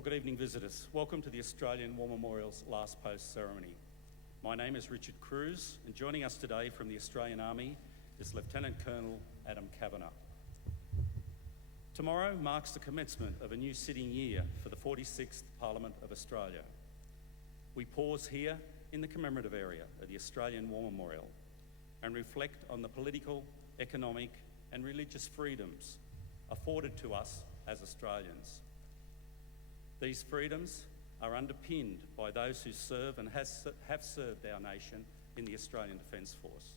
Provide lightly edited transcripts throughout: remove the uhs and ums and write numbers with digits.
Well, good evening, visitors. Welcome to the Australian War Memorial's Last Post ceremony. My name is Richard Cruz, and joining us today from the Australian Army is Lieutenant Colonel Adam Kavanagh. Tomorrow marks the commencement of a new sitting year for the 46th Parliament of Australia. We pause here in the commemorative area of the Australian War Memorial and reflect on the political, economic and religious freedoms afforded to us as Australians. These freedoms are underpinned by those who serve and have served our nation in the Australian Defence Force.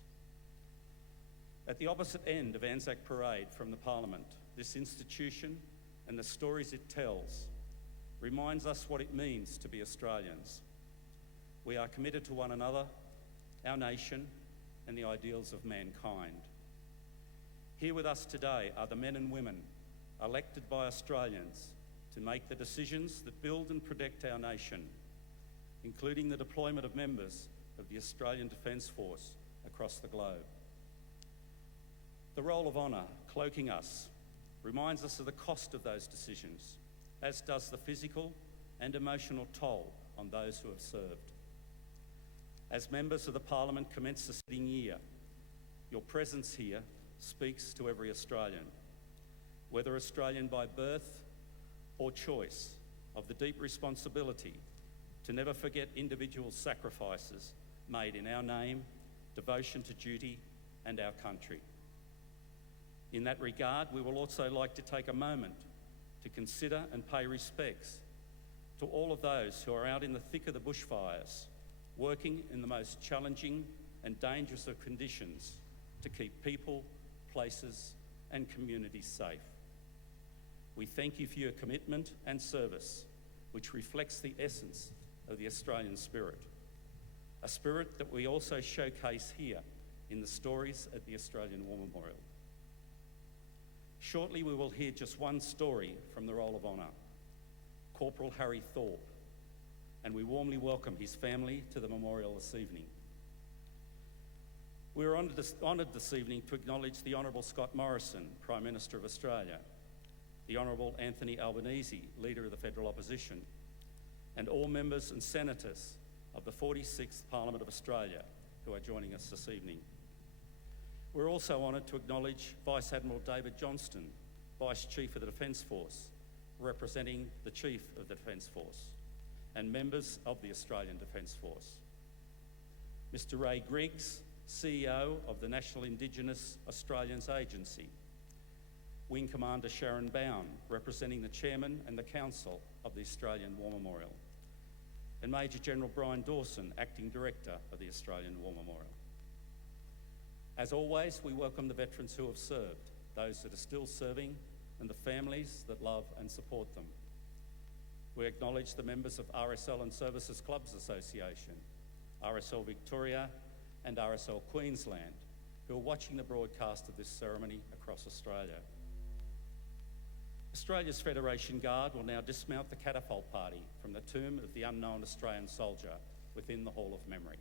At the opposite end of Anzac Parade from the Parliament, this institution and the stories it tells reminds us what it means to be Australians. We are committed to one another, our nation, and the ideals of mankind. Here with us today are the men and women elected by Australians to make the decisions that build and protect our nation, including the deployment of members of the Australian Defence Force across the globe. The roll of honour cloaking us reminds us of the cost of those decisions, as does the physical and emotional toll on those who have served. As members of the Parliament commence the sitting year, your presence here speaks to every Australian, whether Australian by birth or choice, of the deep responsibility to never forget individual sacrifices made in our name, devotion to duty and our country. In that regard, we will also like to take a moment to consider and pay respects to all of those who are out in the thick of the bushfires, working in the most challenging and dangerous of conditions to keep people, places and communities safe. We thank you for your commitment and service, which reflects the essence of the Australian spirit, a spirit that we also showcase here in the stories at the Australian War Memorial. Shortly, we will hear just one story from the Roll of Honour, Corporal Harry Thorpe, and we warmly welcome his family to the memorial this evening. We are honoured this evening to acknowledge the Honourable Scott Morrison, Prime Minister of Australia, the Honourable Anthony Albanese, Leader of the Federal Opposition, and all members and senators of the 46th Parliament of Australia who are joining us this evening. We're also honoured to acknowledge Vice Admiral David Johnston, Vice Chief of the Defence Force, representing the Chief of the Defence Force, and members of the Australian Defence Force. Mr Ray Griggs, CEO of the National Indigenous Australians Agency, Wing Commander Sharon Bown, representing the Chairman and the Council of the Australian War Memorial, and Major General Brian Dawson, Acting Director of the Australian War Memorial. As always, we welcome the veterans who have served, those that are still serving, and the families that love and support them. We acknowledge the members of RSL Services Clubs Association, RSL Victoria and RSL Queensland, who are watching the broadcast of this ceremony across Australia. Australia's Federation Guard will now dismount the catapult party from the tomb of the unknown Australian soldier within the Hall of Memory.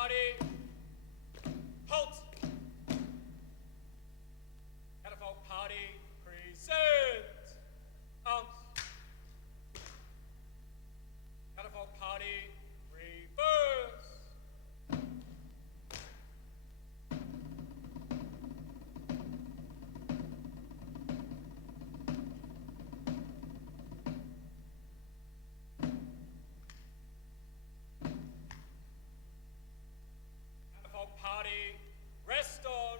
Party, halt! Catafalque Party, present! Arms. Catafalque Party, reverse! Catafalque Party, rest on!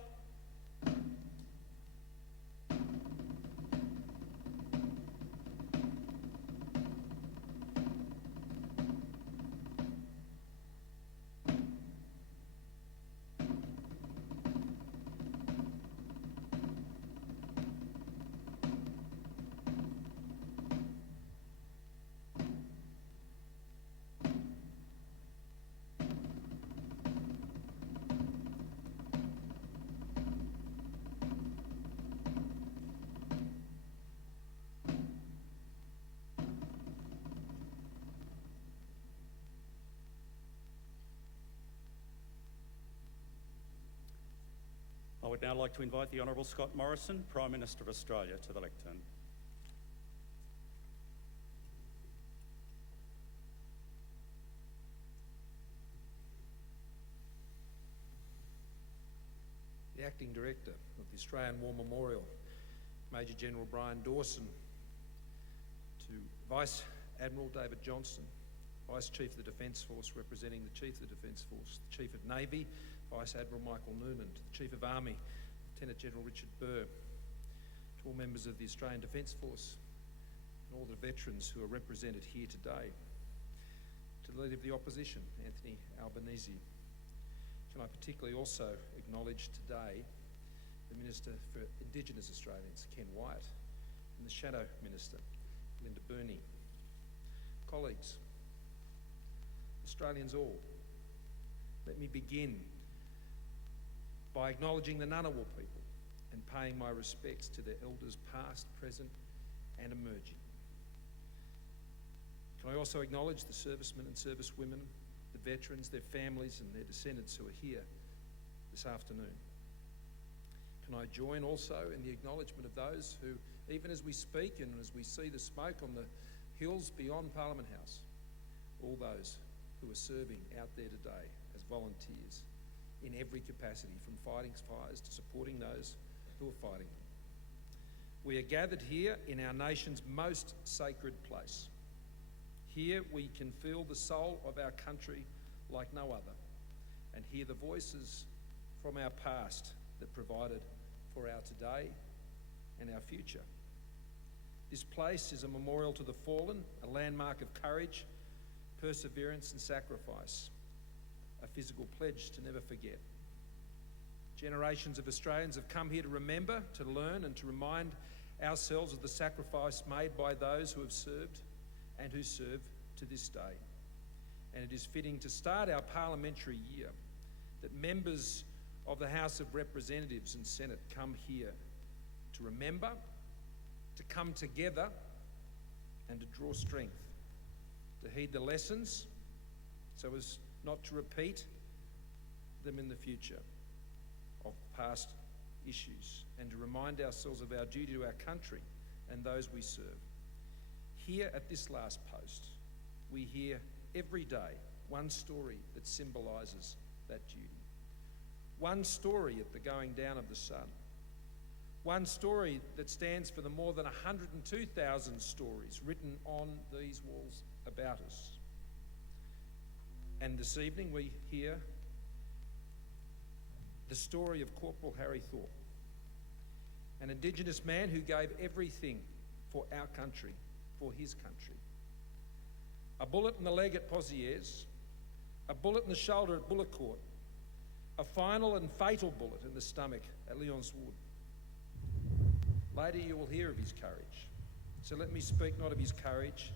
I would now like to invite the Honourable Scott Morrison, Prime Minister of Australia, to the lectern. The Acting Director of the Australian War Memorial, Major General Brian Dawson, to Vice Admiral David Johnston, Vice Chief of the Defence Force representing the Chief of the Defence Force, the Chief of Navy, Vice Admiral Michael Noonan, to the Chief of Army, Lieutenant General Richard Burr, to all members of the Australian Defence Force and all the veterans who are represented here today, to the Leader of the Opposition, Anthony Albanese. Can I particularly also acknowledge today the Minister for Indigenous Australians, Ken Wyatt, and the Shadow Minister, Linda Burney. Colleagues, Australians all, let me begin by acknowledging the Ngunnawal people and paying my respects to their elders past, present and emerging. Can I also acknowledge the servicemen and servicewomen, the veterans, their families and their descendants who are here this afternoon? Can I join also in the acknowledgement of those who, even as we speak and as we see the smoke on the hills beyond Parliament House, all those who are serving out there today as volunteers in every capacity, from fighting fires to supporting those who are fighting them. We are gathered here in our nation's most sacred place. Here we can feel the soul of our country like no other and hear the voices from our past that provided for our today and our future. This place is a memorial to the fallen, a landmark of courage, perseverance and sacrifice, a physical pledge to never forget. Generations of Australians have come here to remember, to learn and to remind ourselves of the sacrifice made by those who have served and who serve to this day. And it is fitting to start our parliamentary year that members of the House of Representatives and Senate come here to remember, to come together and to draw strength, to heed the lessons so as not to repeat them in the future of past issues, and to remind ourselves of our duty to our country and those we serve. Here at this last post, we hear every day one story that symbolises that duty. One story at the going down of the sun. One story that stands for the more than 102,000 stories written on these walls about us. And this evening we hear the story of Corporal Harry Thorpe, an Indigenous man who gave everything for our country, for his country. A bullet in the leg at Pozieres, a bullet in the shoulder at Bullecourt, a final and fatal bullet in the stomach at Lyons Wood. Later you will hear of his courage. So let me speak not of his courage,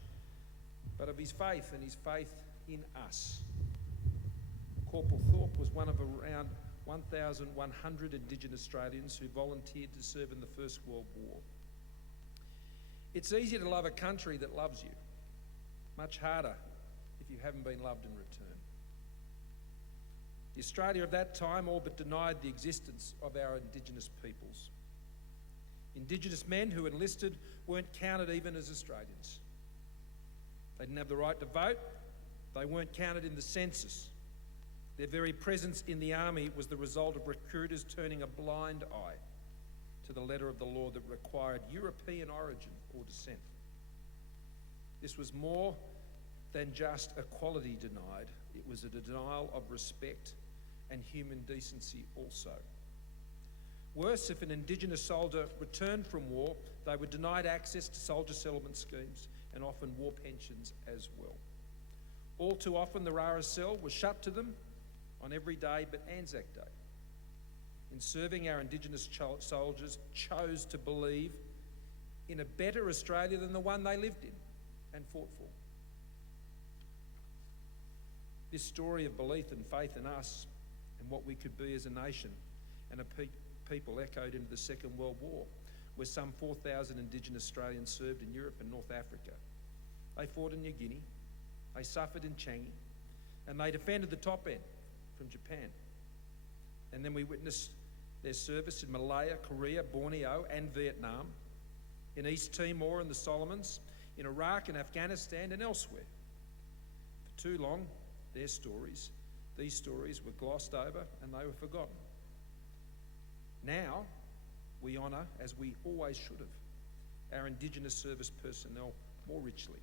but of his faith and his faith in us. Corporal Thorpe was one of around 1,100 Indigenous Australians who volunteered to serve in the First World War. It's easy to love a country that loves you. Much harder if you haven't been loved in return. The Australia of that time all but denied the existence of our Indigenous peoples. Indigenous men who enlisted weren't counted even as Australians. They didn't have the right to vote. They weren't counted in the census. Their very presence in the army was the result of recruiters turning a blind eye to the letter of the law that required European origin or descent. This was more than just equality denied. It was a denial of respect and human decency also. Worse, if an Indigenous soldier returned from war, they were denied access to soldier settlement schemes and often war pensions as well. All too often, the RSL was shut to them on every day but Anzac Day. In serving, our Indigenous soldiers chose to believe in a better Australia than the one they lived in and fought for. This story of belief and faith in us and what we could be as a nation and a people echoed into the Second World War, where some 4,000 Indigenous Australians served in Europe and North Africa. They fought in New Guinea, they suffered in Changi, and they defended the top end from Japan. And then we witnessed their service in Malaya, Korea, Borneo and Vietnam, in East Timor and the Solomons, in Iraq and Afghanistan and elsewhere. For too long, these stories were glossed over and they were forgotten. Now, we honour, as we always should have, our Indigenous service personnel more richly.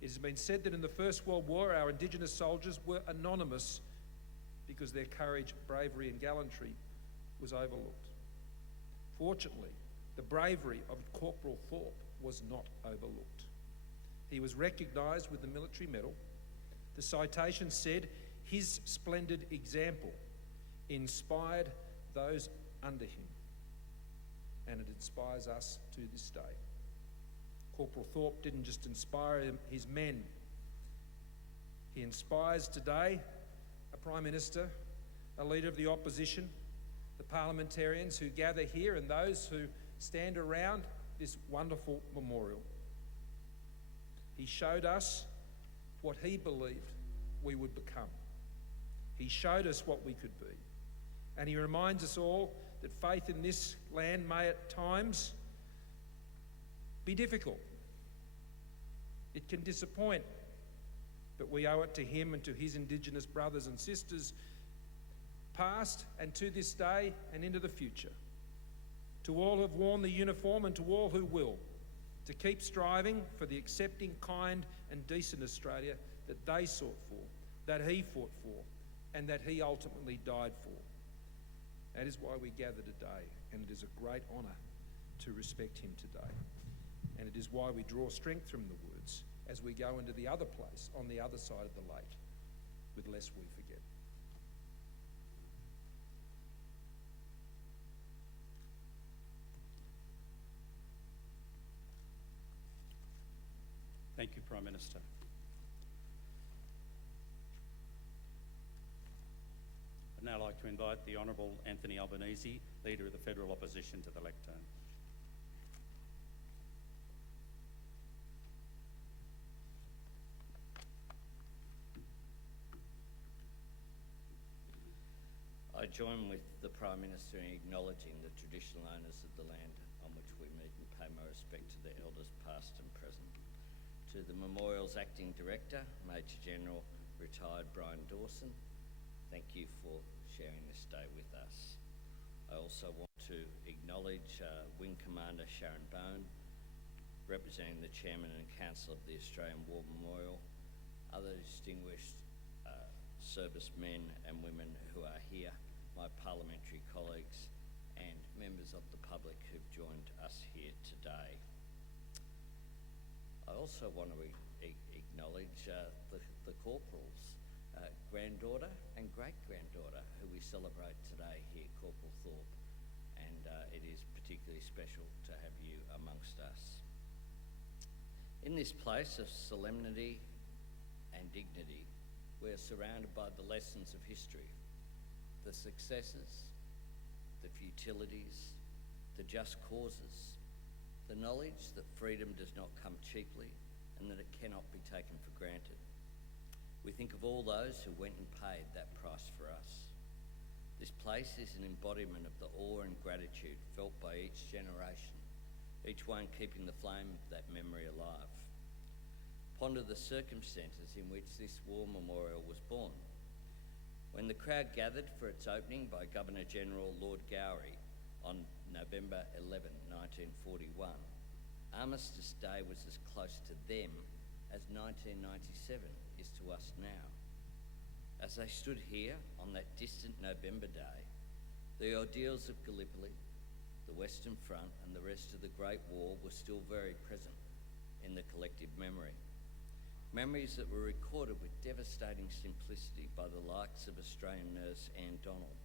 It has been said that in the First World War, our Indigenous soldiers were anonymous because their courage, bravery and gallantry was overlooked. Fortunately, the bravery of Corporal Thorpe was not overlooked. He was recognised with the military medal. The citation said, "His splendid example inspired those under him," and it inspires us to this day. Corporal Thorpe didn't just inspire his men. He inspires today a Prime Minister, a Leader of the Opposition, the parliamentarians who gather here and those who stand around this wonderful memorial. He showed us what he believed we would become. He showed us what we could be. And he reminds us all that faith in this land may at times be difficult. It can disappoint, but we owe it to him and to his Indigenous brothers and sisters, past and to this day and into the future, to all who have worn the uniform and to all who will, to keep striving for the accepting, kind and decent Australia that they sought for, that he fought for, and that he ultimately died for. That is why we gather today, and it is a great honour to respect him today. And it is why we draw strength from the words as we go into the other place on the other side of the lake, with lest we forget. Thank you, Prime Minister. I'd now like to invite the Honourable Anthony Albanese, Leader of the Federal Opposition, to the lectern. I join with the Prime Minister in acknowledging the traditional owners of the land on which we meet and pay my respect to their elders past and present. To the Memorial's Acting Director, Major General Retired Brian Dawson, thank you for sharing this day with us. I also want to acknowledge Wing Commander Sharon Bone, representing the Chairman and Council of the Australian War Memorial, other distinguished servicemen and women who are here, my parliamentary colleagues and members of the public who've joined us here today. I also want to acknowledge the Corporal's granddaughter and great-granddaughter who we celebrate today here, Corporal Thorpe, and it is particularly special to have you amongst us. In this place of solemnity and dignity, we are surrounded by the lessons of history, the successes, the futilities, the just causes, the knowledge that freedom does not come cheaply and that it cannot be taken for granted. We think of all those who went and paid that price for us. This place is an embodiment of the awe and gratitude felt by each generation, each one keeping the flame of that memory alive. Ponder the circumstances in which this war memorial was born. When the crowd gathered for its opening by Governor-General Lord Gowrie on November 11, 1941, Armistice Day was as close to them as 1997 is to us now. As they stood here on that distant November day, the ordeals of Gallipoli, the Western Front and the rest of the Great War were still very present in the collective memory. Memories that were recorded with devastating simplicity by the likes of Australian nurse Anne Donald.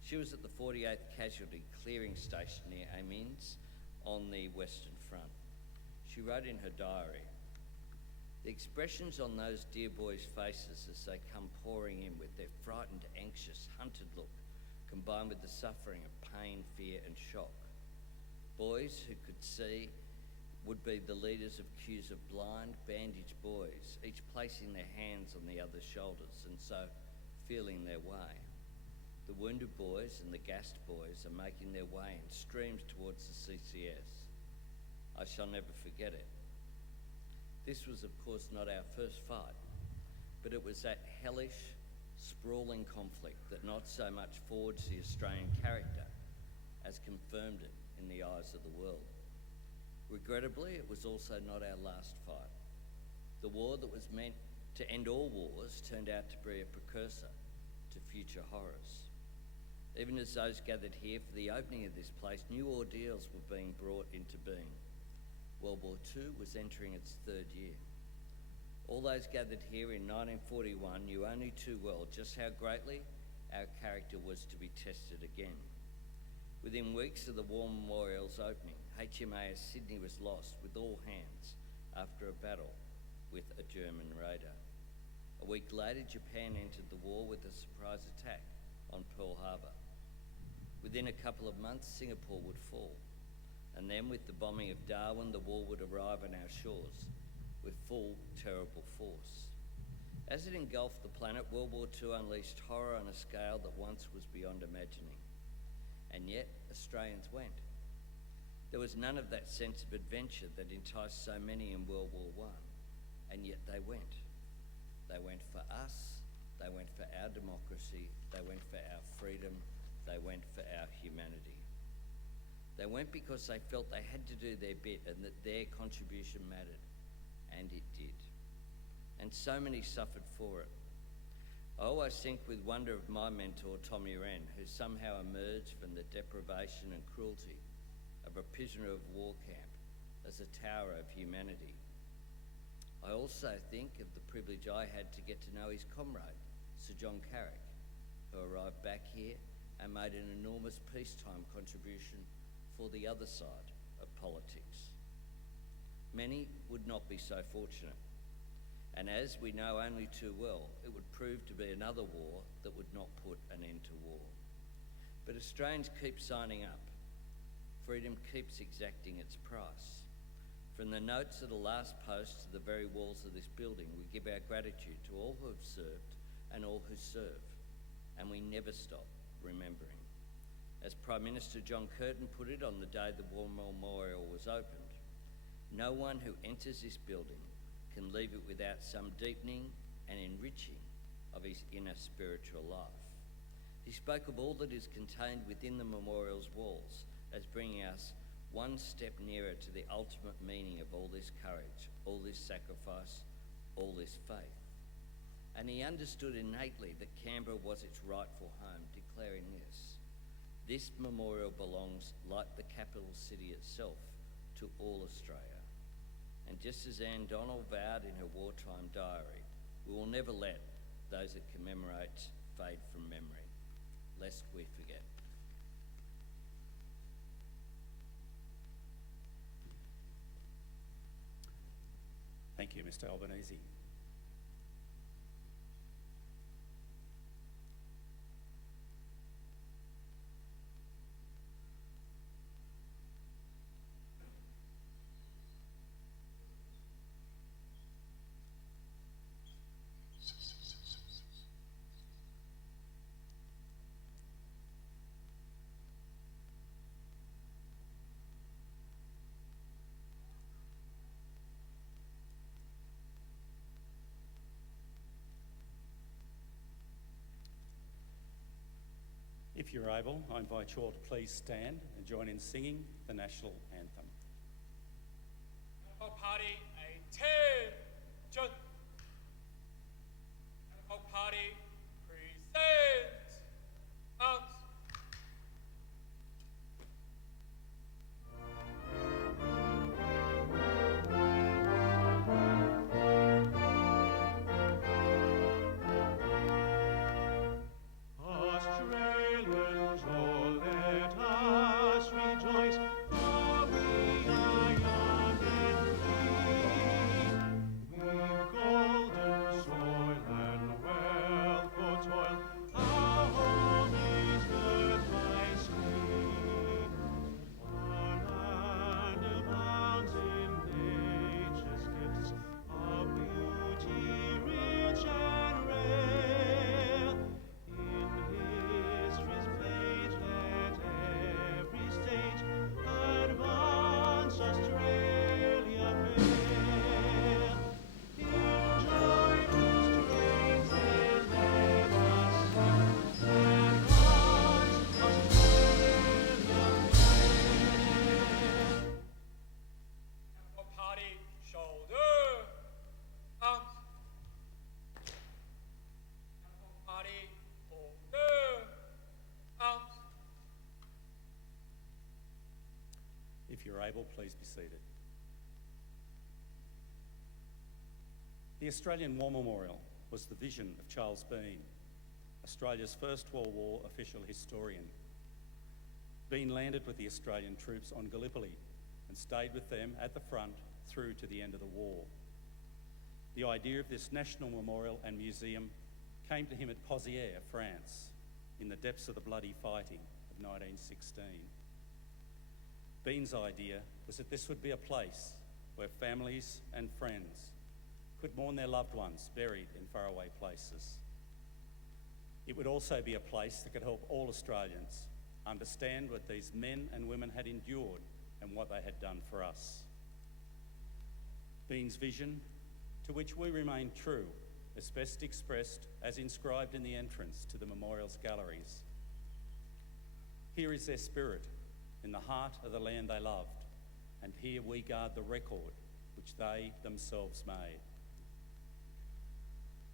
She was at the 48th Casualty Clearing Station near Amiens on the Western Front. She wrote in her diary, "The expressions on those dear boys' faces as they come pouring in with their frightened, anxious, hunted look, combined with the suffering of pain, fear and shock. Boys who could see would be the leaders of queues of blind, bandaged boys, each placing their hands on the other's shoulders and so feeling their way. The wounded boys and the gassed boys are making their way in streams towards the CCS. I shall never forget it. This was, of course, not our first fight, but it was that hellish, sprawling conflict that not so much forged the Australian character as confirmed it in the eyes of the world. Regrettably, it was also not our last fight. The war that was meant to end all wars turned out to be a precursor to future horrors. Even as those gathered here for the opening of this place, new ordeals were being brought into being. World War II was entering its third year. All those gathered here in 1941 knew only too well just how greatly our character was to be tested again. Within weeks of the War Memorial's opening, HMAS Sydney was lost with all hands after a battle with a German raider. A week later, Japan entered the war with a surprise attack on Pearl Harbor. Within a couple of months, Singapore would fall. And then with the bombing of Darwin, the war would arrive on our shores with full, terrible force. As it engulfed the planet, World War II unleashed horror on a scale that once was beyond imagining. And yet, Australians went. There was none of that sense of adventure that enticed so many in World War I, and yet they went. They went for us, they went for our democracy, they went for our freedom, they went for our humanity. They went because they felt they had to do their bit and that their contribution mattered, and it did. And so many suffered for it. I always think with wonder of my mentor, Tommy Wren, who somehow emerged from the deprivation and cruelty of a prisoner of war camp as a tower of humanity. I also think of the privilege I had to get to know his comrade, Sir John Carrick, who arrived back here and made an enormous peacetime contribution for the other side of politics. Many would not be so fortunate, and as we know only too well, it would prove to be another war that would not put an end to war. But Australians keep signing up. Freedom keeps exacting its price. From the notes of the last post to the very walls of this building, we give our gratitude to all who have served and all who serve, and we never stop remembering. As Prime Minister John Curtin put it on the day the War Memorial was opened, no one who enters this building can leave it without some deepening and enriching of his inner spiritual life. He spoke of all that is contained within the memorial's walls as bringing us one step nearer to the ultimate meaning of all this courage, all this sacrifice, all this faith. And he understood innately that Canberra was its rightful home, declaring this memorial belongs, like the capital city itself, to all Australia. And just as Anne Donald vowed in her wartime diary, we will never let those it commemorates fade from memory, lest we forget. Thank you, Mr. Albanese. If you're able, I invite you all to please stand and join in singing the national anthem. Catapult Party, attention! Catapult Party, present! Arms. Australians, oh, let us rejoice, for we are young and free. We've golden soil and wealth for toil, our home is birth by sea. Our land abounds in nature's gifts, of beauty rich and rare. In history's page, let every stage advance Australia fair. Enjoy the strains and let us sing, advance Australia fair. Catapult Party, shoulder! Arms. Catapult Party, order! Arms. If you're able, please be seated. The Australian War Memorial was the vision of Charles Bean, Australia's First World War official historian. Bean landed with the Australian troops on Gallipoli and stayed with them at the front through to the end of the war. The idea of this national memorial and museum came to him at Pozières, France, in the depths of the bloody fighting of 1916. Bean's idea was that this would be a place where families and friends could mourn their loved ones buried in faraway places. It would also be a place that could help all Australians understand what these men and women had endured and what they had done for us. Bean's vision, to which we remain true, is best expressed as inscribed in the entrance to the memorial's galleries. Here is their spirit, in the heart of the land they loved, and here we guard the record which they themselves made.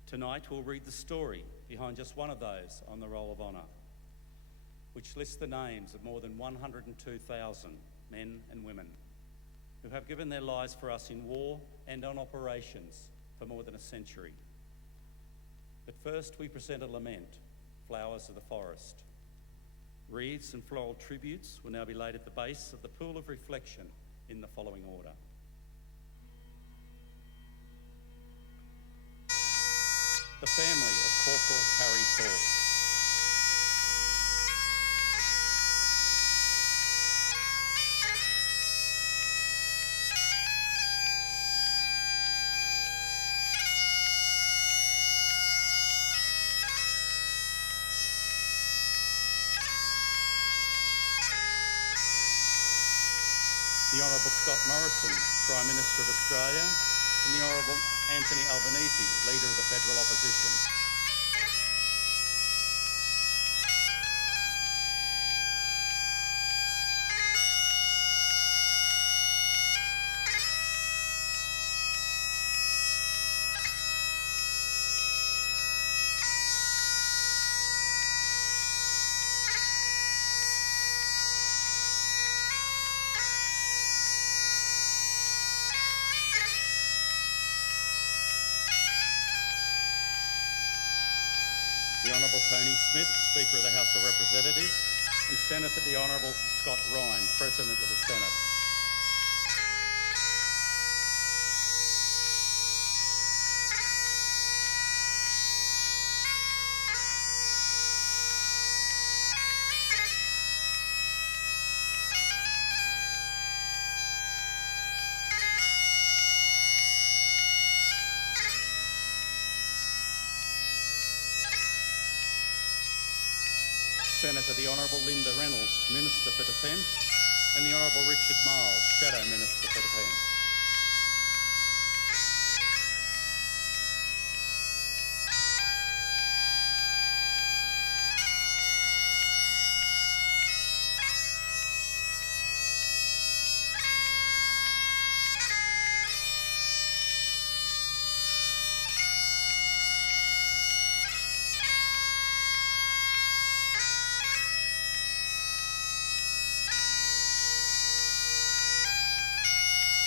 Tonight we'll read the story behind just one of those on the Roll of Honour, which lists the names of more than 102,000 men and women who have given their lives for us in war and on operations for more than a century. But first we present a lament, Flowers of the Forest. Wreaths and floral tributes will now be laid at the base of the pool of reflection in the following order. The family of Corporal Harry Thorpe. The Honourable Scott Morrison, Prime Minister of Australia, and the Honourable Anthony Albanese, Leader of the Federal Opposition. The Honourable Tony Smith, Speaker of the House of Representatives, and Senator the Honourable Scott Ryan, President of the Senate. Senator the Honourable Linda Reynolds, Minister for Defence, and the Honourable Richard Miles, Shadow Minister for Defence.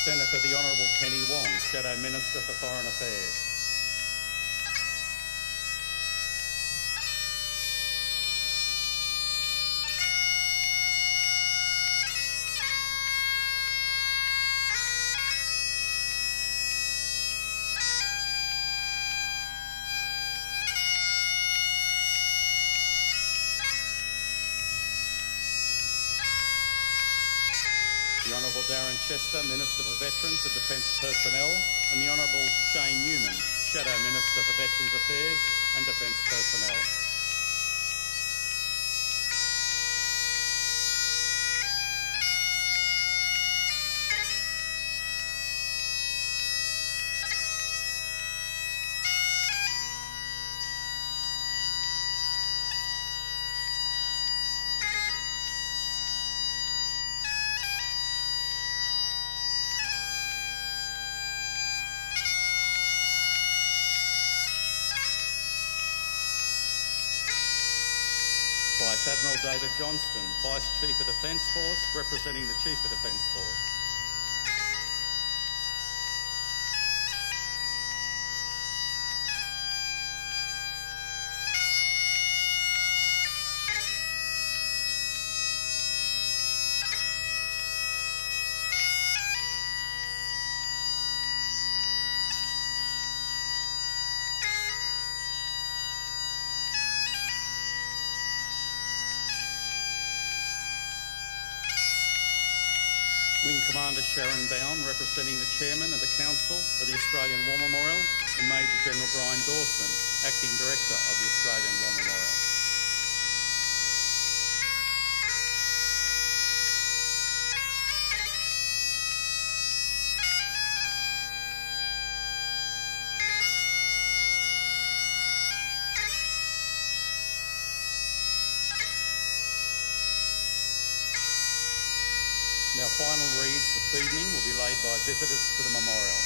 Senator the Honourable Penny Wong, Shadow Minister for Foreign Affairs. The Honourable Darren Chester, Minister for Veterans and Defence Personnel, and the Honourable Shane Newman, Shadow Minister for Veterans Affairs and Defence Personnel. Vice Admiral David Johnston, Vice Chief of Defence Force, representing the Chief of Defence Force. Wing Commander Sharon Bown, representing the Chairman of the Council of the Australian War Memorial, and Major General Brian Dawson, Acting Director of the Australian War Memorial. Now, final reads this evening will be laid by visitors to the memorial.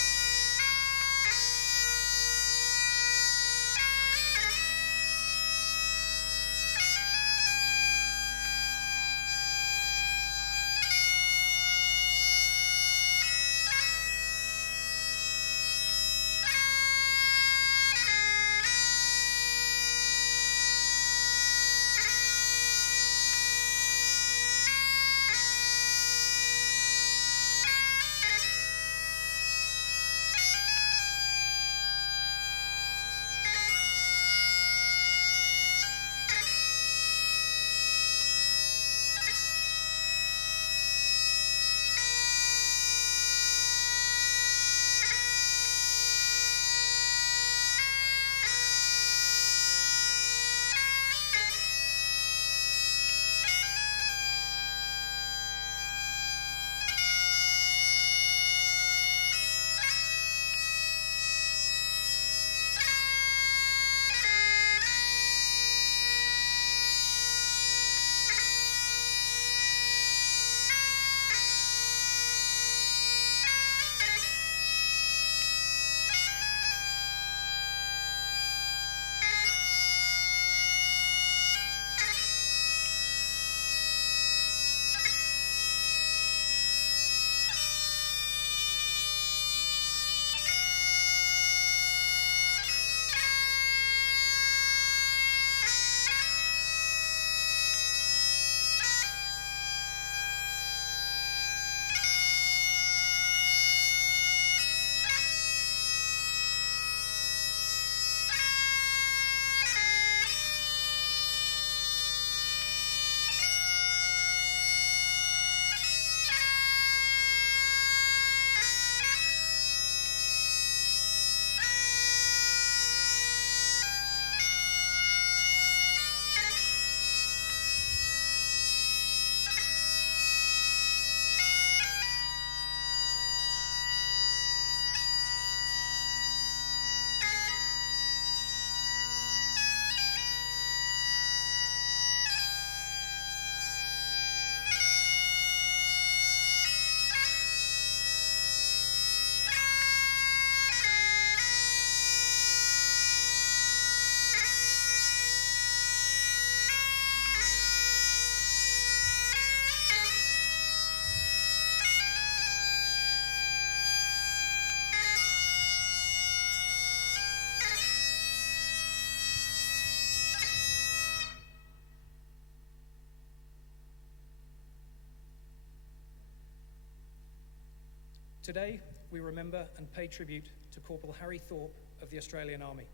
Today, we remember and pay tribute to Corporal Harry Thorpe of the Australian Army.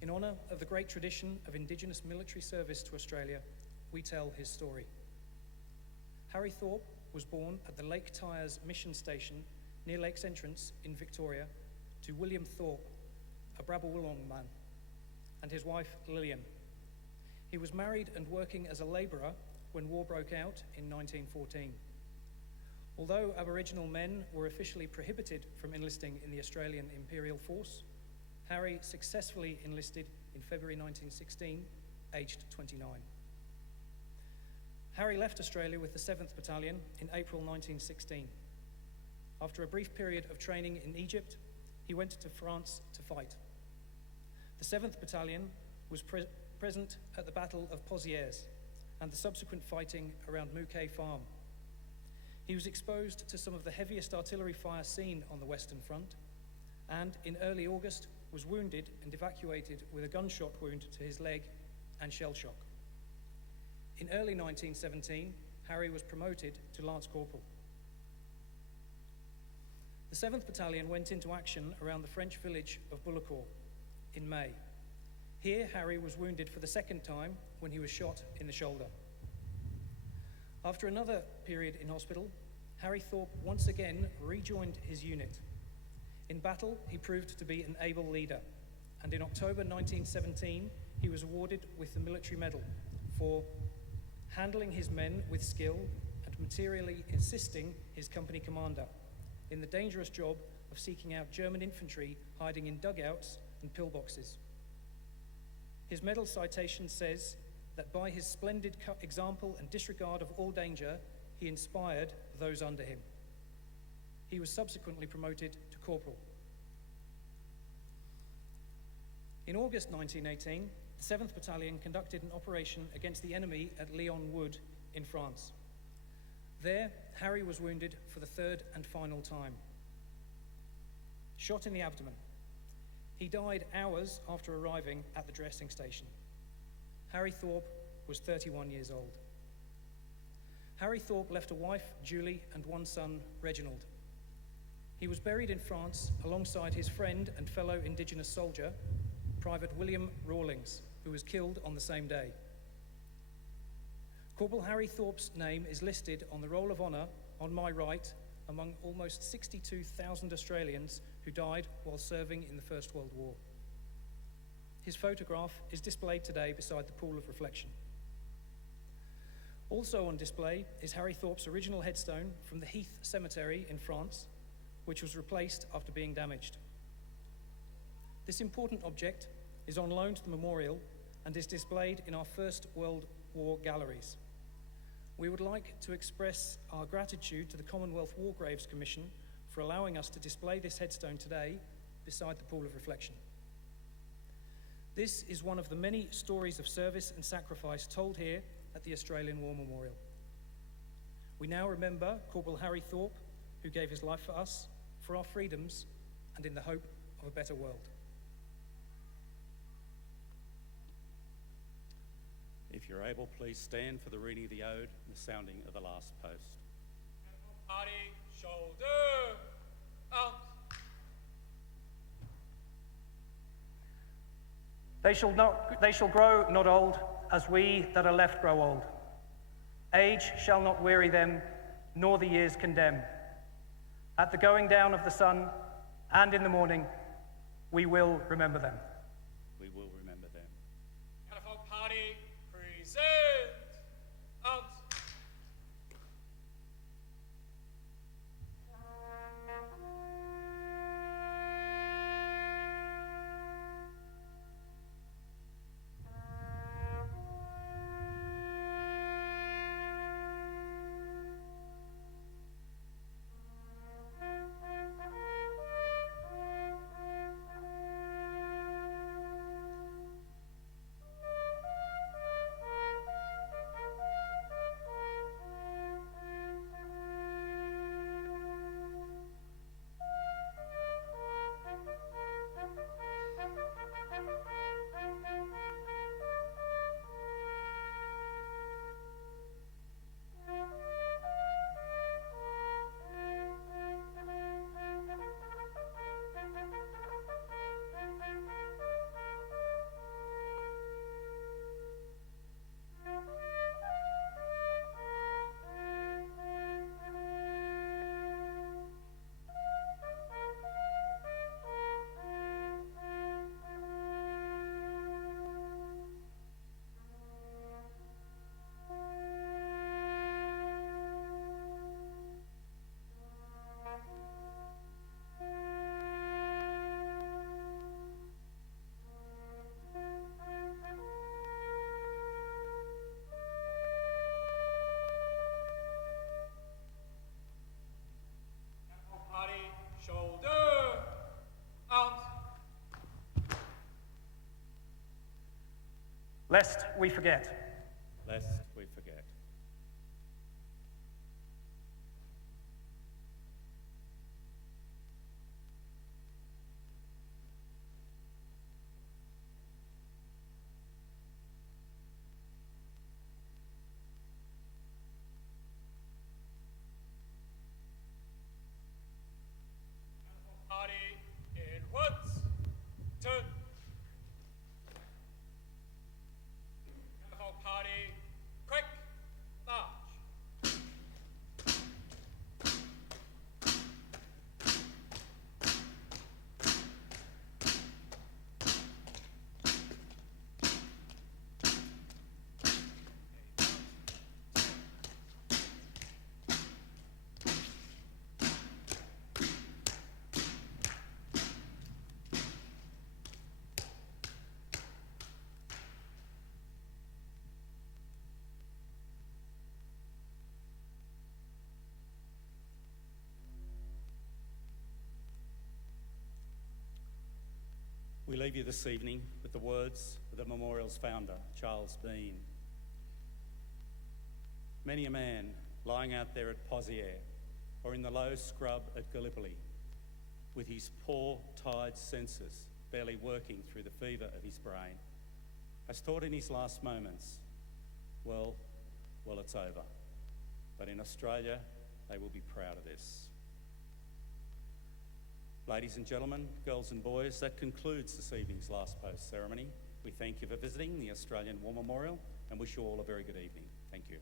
In honour of the great tradition of Indigenous military service to Australia, we tell his story. Harry Thorpe was born at the Lake Tyers Mission Station near Lakes Entrance in Victoria to William Thorpe, a Brabawilong man, and his wife Lillian. He was married and working as a labourer when war broke out in 1914. Although Aboriginal men were officially prohibited from enlisting in the Australian Imperial Force, Harry successfully enlisted in February 1916, aged 29. Harry left Australia with the 7th Battalion in April 1916. After a brief period of training in Egypt, he went to France to fight. The 7th Battalion was present at the Battle of Pozières and the subsequent fighting around Mouquet Farm. He was exposed to some of the heaviest artillery fire seen on the Western Front, and in early August was wounded and evacuated with a gunshot wound to his leg and shell shock. In early 1917, Harry was promoted to Lance Corporal. The 7th Battalion went into action around the French village of Bullecourt in May. Here, Harry was wounded for the second time when he was shot in the shoulder. After another period in hospital, Harry Thorpe once again rejoined his unit. In battle, he proved to be an able leader, and in October 1917, he was awarded with the Military Medal for handling his men with skill and materially assisting his company commander in the dangerous job of seeking out German infantry hiding in dugouts and pillboxes. His medal citation says that by his splendid example and disregard of all danger, he inspired those under him. He was subsequently promoted to corporal. In August 1918, the 7th Battalion conducted an operation against the enemy at Lyon Wood in France. There, Harry was wounded for the third and final time. Shot in the abdomen. He died hours after arriving at the dressing station. Harry Thorpe was 31 years old. Harry Thorpe left a wife, Julie, and one son, Reginald. He was buried in France alongside his friend and fellow Indigenous soldier, Private William Rawlings, who was killed on the same day. Corporal Harry Thorpe's name is listed on the Roll of Honour on my right among almost 62,000 Australians who died while serving in the First World War. His photograph is displayed today beside the pool of reflection. Also on display is Harry Thorpe's original headstone from the Heath Cemetery in France, which was replaced after being damaged. This important object is on loan to the memorial and is displayed in our First World War galleries. We would like to express our gratitude to the Commonwealth War Graves Commission for allowing us to display this headstone today beside the pool of reflection. This is one of the many stories of service and sacrifice told here at the Australian War Memorial. We now remember Corporal Harry Thorpe, who gave his life for us, for our freedoms, and in the hope of a better world. If you're able, please stand for the reading of the ode and the sounding of the last post. Party, shoulder, out. They shall grow not old, as we that are left grow old. Age shall not weary them, nor the years condemn. At the going down of the sun, and in the morning, we will remember them. We will remember them. Catapult party, present, out. lest we forget. Lest we forget. Party inwards, turn. Catapult party, quick, march. We leave you this evening with the words of the memorial's founder, Charles Bean. Many a man lying out there at Poziere or in the low scrub at Gallipoli, with his poor, tired senses barely working through the fever of his brain, has thought in his last moments, well, it's over. But in Australia, they will be proud of this. Ladies and gentlemen, girls and boys, that concludes this evening's last post ceremony. We thank you for visiting the Australian War Memorial and wish you all a very good evening. Thank you.